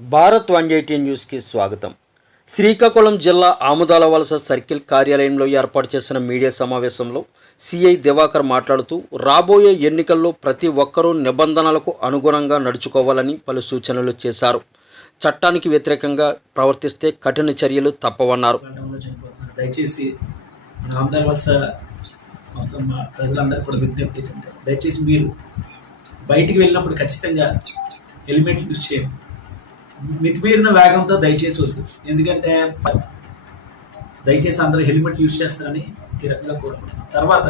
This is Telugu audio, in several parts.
భారత్ 180 న్యూస్కి స్వాగతం. శ్రీకాకుళం జిల్లా ఆముదాల వలస సర్కిల్ కార్యాలయంలో ఏర్పాటు చేసిన మీడియా సమావేశంలో సిఐ దివాకర్ మాట్లాడుతూ రాబోయే ఎన్నికల్లో ప్రతి ఒక్కరూ నిబంధనలకు అనుగుణంగా నడుచుకోవాలని పలు సూచనలు చేశారు. చట్టానికి వ్యతిరేకంగా ప్రవర్తిస్తే కఠిన చర్యలు తప్పవన్నారు. దయచేసి మన ఆముదాల వలస మొత్తం ప్రజలందరూ కూడా విజ్ఞప్తి ఏంటంటే దయచేసి మీరు బయటికి వెళ్ళినప్పుడు ఖచ్చితంగా హెల్మెట్ యూజ్ చేయండి. మితిమీరిన వేగంతో దయచేసి వద్దు, ఎందుకంటే దయచేసి అందరూ హెల్మెట్ యూజ్ చేస్తారని ఈ రకంగా కోరుకుంటున్నాం. తర్వాత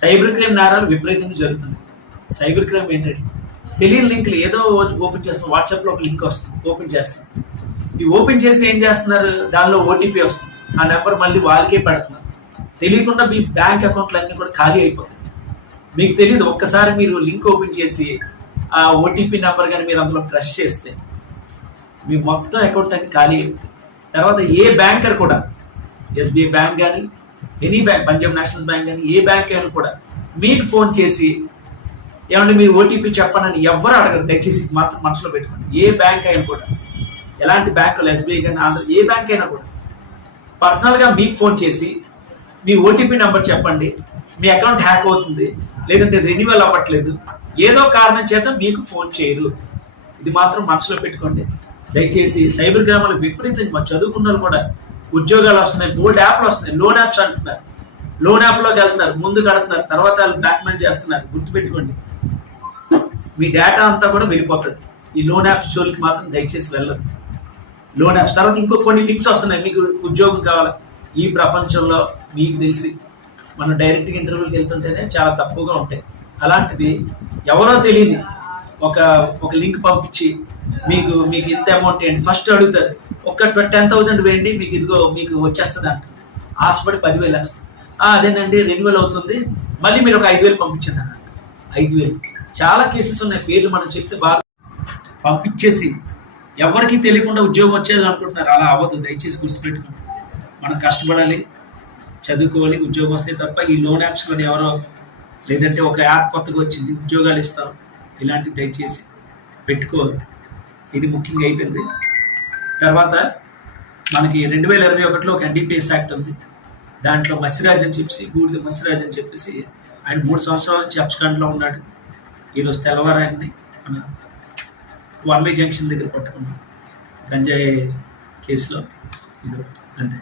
సైబర్ క్రైమ్ నేరాలు విపరీతంగా జరుగుతుంది. సైబర్ క్రైమ్ ఏంటంటే తెలియని లింకులు ఏదో ఓపెన్ చేస్తాం, వాట్సాప్లో ఒక లింక్ వస్తుంది, ఓపెన్ చేస్తాం. ఈ ఓపెన్ చేసి ఏం చేస్తున్నారు, దానిలో ఓటీపీ వస్తుంది, ఆ నెంబర్ మళ్ళీ వాళ్ళకే పెడుతున్నారు. తెలియకుండా మీ బ్యాంక్ అకౌంట్లు అన్నీ కూడా ఖాళీ అయిపోతాయి. మీకు తెలియదు, ఒక్కసారి మీరు లింక్ ఓపెన్ చేసి ఆ ఓటీపీ నెంబర్ కానీ మీరు అందులో ప్రెస్ చేస్తే మీ మొత్తం అకౌంట్ అన్ని ఖాళీ అయిపోతుంది. తర్వాత ఏ బ్యాంకర్ కూడా, ఎస్బీఐ బ్యాంక్ కానీ, any bank, Punjab national bank కానీ, ఏ బ్యాంక్ అయినా కూడా మీకు ఫోన్ చేసి ఏమంటే మీరు ఓటీపీ చెప్పనని ఎవరు అడగరు. దయచేసి మాత్రం మనసులో పెట్టుకోండి. ఏ బ్యాంక్ అయినా కూడా, ఎలాంటి బ్యాంకులు, ఎస్బీఐ కానీ, ఆంధ్ర ఏ బ్యాంక్ అయినా కూడా పర్సనల్గా మీకు ఫోన్ చేసి మీ ఓటీపీ నెంబర్ చెప్పండి, మీ అకౌంట్ హ్యాక్ అవుతుంది, లేదంటే రెన్యువల్ అవ్వట్లేదు, ఏదో కారణం చేత మీకు ఫోన్ చేయరు. ఇది మాత్రం మనసులో పెట్టుకోండి. దయచేసి సైబర్ క్రైమ్లు విపరీతంగా చదువుకున్న వాళ్ళు కూడా ఉద్యోగాలు వస్తున్నాయి, బోల్డ్ యాప్లు వస్తున్నాయి, లోన్ యాప్స్ అంటున్నారు, లోన్ యాప్లోకి వెళ్తున్నారు, ముందు కడుతున్నారు, తర్వాత వాళ్ళు బ్లాక్మెయిల్ చేస్తున్నారు. గుర్తుపెట్టుకోండి, మీ డేటా అంతా కూడా వెళ్ళిపోతుంది. ఈ లోన్ యాప్స్ జోలికి మాత్రం దయచేసి వెళ్ళదు. లోన్ యాప్స్ తర్వాత ఇంకో కొన్ని లింక్స్ వస్తున్నాయి, మీకు ఉద్యోగం కావాలి. ఈ ప్రపంచంలో మీకు తెలిసి మనం డైరెక్ట్గా ఇంటర్వ్యూకి వెళ్తుంటేనే చాలా తక్కువగా ఉంటాయి. అలాంటిది ఎవరో తెలియని ఒక లింక్ పంపించి మీకు ఇంత అమౌంట్ వేయండి, ఫస్ట్ అడుగుతారు, ఒక 10,000 వేయండి, మీకు ఇదిగో మీకు వచ్చేస్తుంది అంట. ఆశపడి 10,000 వేస్తుంది. అదేనండి రెన్యువల్ అవుతుంది, మళ్ళీ మీరు ఒక 5,000 పంపించండి అన్నట్టు. 5,000 చాలా కేసెస్ ఉన్నాయి, పేర్లు మనం చెప్తే బాగా పంపించేసి ఎవరికి తెలియకుండా ఉద్యోగం వచ్చేది అనుకుంటున్నారు. అలా అవ్వదు, దయచేసి గుర్తుపెట్టుకోండి. మనం కష్టపడాలి, చదువుకోవాలి, ఉద్యోగం వస్తే తప్ప ఈ లోన్ యాప్స్ కూడా ఎవరో, లేదంటే ఒక యాప్ కొత్తగా వచ్చింది ఉద్యోగాలు ఇస్తాం, ఇలాంటివి దయచేసి పెట్టుకోవద్దు. ఇది ముఖ్యంగా అయిపోయింది. తర్వాత మనకి 2021లో ఒక ఎన్డీపీఎస్ యాక్ట్ ఉంది. దాంట్లో మసిరాజ్ అని చెప్పేసి, బూడిద మసిరాజ్ అని చెప్పేసి ఆయన 3 సంవత్సరాల నుంచి అబ్స్కాండ్లో ఉన్నాడు. ఈరోజు తెల్లవారాన్ని మన వన్ వే జంక్షన్ దగ్గర పట్టుకున్నాం గంజాయి కేసులో. ఇది అంతే.